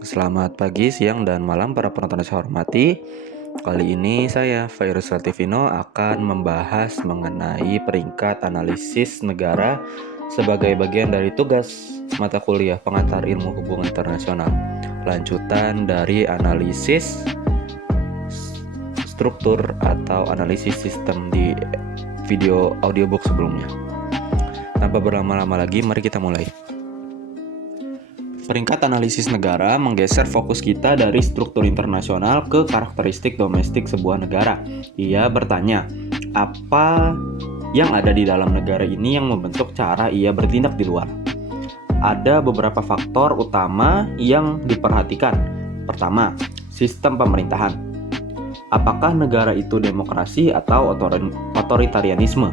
Selamat pagi, siang, dan malam para penonton yang saya hormati. Kali ini saya, Fairuz Latifino, akan membahas mengenai peringkat analisis negara sebagai bagian dari tugas mata kuliah pengantar ilmu hubungan internasional. Lanjutan dari analisis struktur atau analisis sistem di video audiobook sebelumnya. Tanpa berlama-lama lagi, mari kita mulai. Peringkat analisis negara menggeser fokus kita dari struktur internasional ke karakteristik domestik sebuah negara. Ia bertanya, apa yang ada di dalam negara ini yang membentuk cara ia bertindak di luar? Ada beberapa faktor utama yang diperhatikan. Pertama, sistem pemerintahan. Apakah negara itu demokrasi atau otoritarianisme?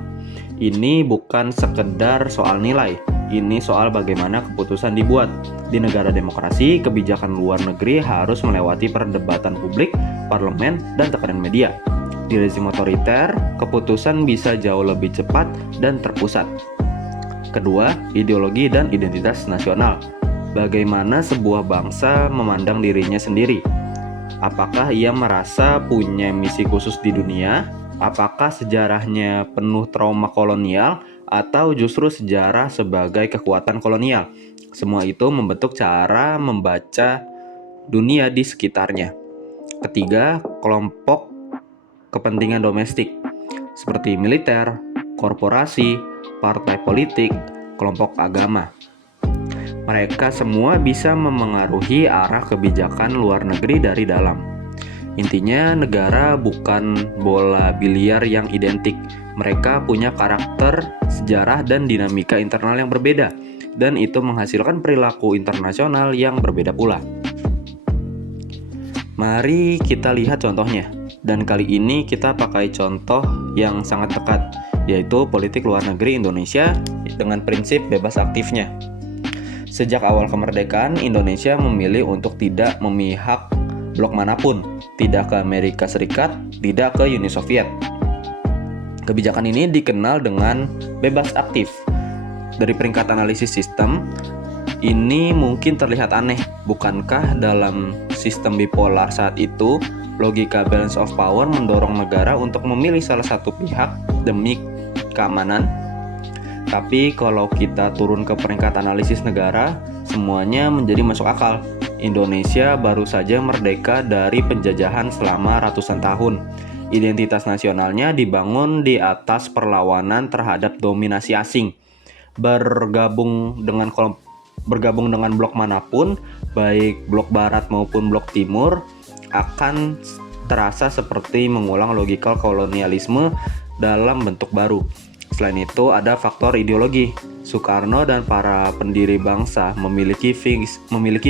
Ini bukan sekedar soal nilai, ini soal bagaimana keputusan dibuat. Di negara demokrasi, kebijakan luar negeri harus melewati perdebatan publik, parlemen, dan tekanan media. Di rezim otoriter, keputusan bisa jauh lebih cepat dan terpusat. Kedua, ideologi dan identitas nasional. Bagaimana sebuah bangsa memandang dirinya sendiri? Apakah ia merasa punya misi khusus di dunia? Apakah sejarahnya penuh trauma kolonial atau justru sejarah sebagai kekuatan kolonial? Semua itu membentuk cara membaca dunia di sekitarnya. Ketiga, kelompok kepentingan domestik seperti militer, korporasi, partai politik, kelompok agama. Mereka semua bisa memengaruhi arah kebijakan luar negeri dari dalam. Intinya, negara bukan bola biliar yang identik. Mereka punya karakter, sejarah, dan dinamika internal yang berbeda, dan itu menghasilkan perilaku internasional yang berbeda pula. Mari kita lihat contohnya, dan kali ini kita pakai contoh yang sangat dekat, yaitu politik luar negeri Indonesia dengan prinsip bebas aktifnya. Sejak awal kemerdekaan, Indonesia memilih untuk tidak memihak blok manapun, tidak ke Amerika Serikat, tidak ke Uni Soviet. Kebijakan ini dikenal dengan bebas aktif. Dari peringkat analisis sistem, ini mungkin terlihat aneh, bukankah dalam sistem bipolar saat itu, logika balance of power mendorong negara untuk memilih salah satu pihak demi keamanan? Tapi kalau kita turun ke peringkat analisis negara, semuanya menjadi masuk akal. Indonesia baru saja merdeka dari penjajahan selama ratusan tahun. Identitas nasionalnya dibangun di atas perlawanan terhadap dominasi asing. Bergabung dengan blok manapun, baik blok barat maupun blok timur, akan terasa seperti mengulang logika kolonialisme dalam bentuk baru. Selain itu, ada faktor ideologi. Soekarno dan para pendiri bangsa memiliki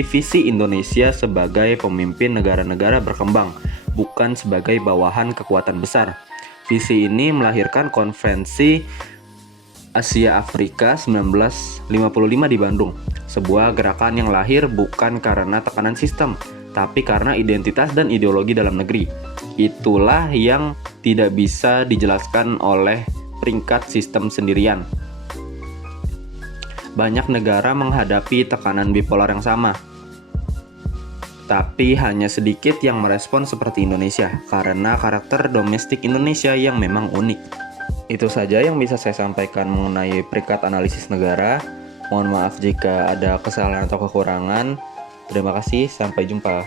visi Indonesia sebagai pemimpin negara-negara berkembang, bukan sebagai bawahan kekuatan besar. Visi ini melahirkan Konvensi Asia Afrika 1955 di Bandung, sebuah gerakan yang lahir bukan karena tekanan sistem, tapi karena identitas dan ideologi dalam negeri. Itulah yang tidak bisa dijelaskan oleh peringkat sistem sendirian. Banyak negara menghadapi tekanan bipolar yang sama, tapi hanya sedikit yang merespon seperti Indonesia karena karakter domestik Indonesia yang memang unik. Itu saja yang bisa saya sampaikan mengenai peringkat analisis negara. Mohon maaf jika ada kesalahan atau kekurangan. Terima kasih, sampai jumpa.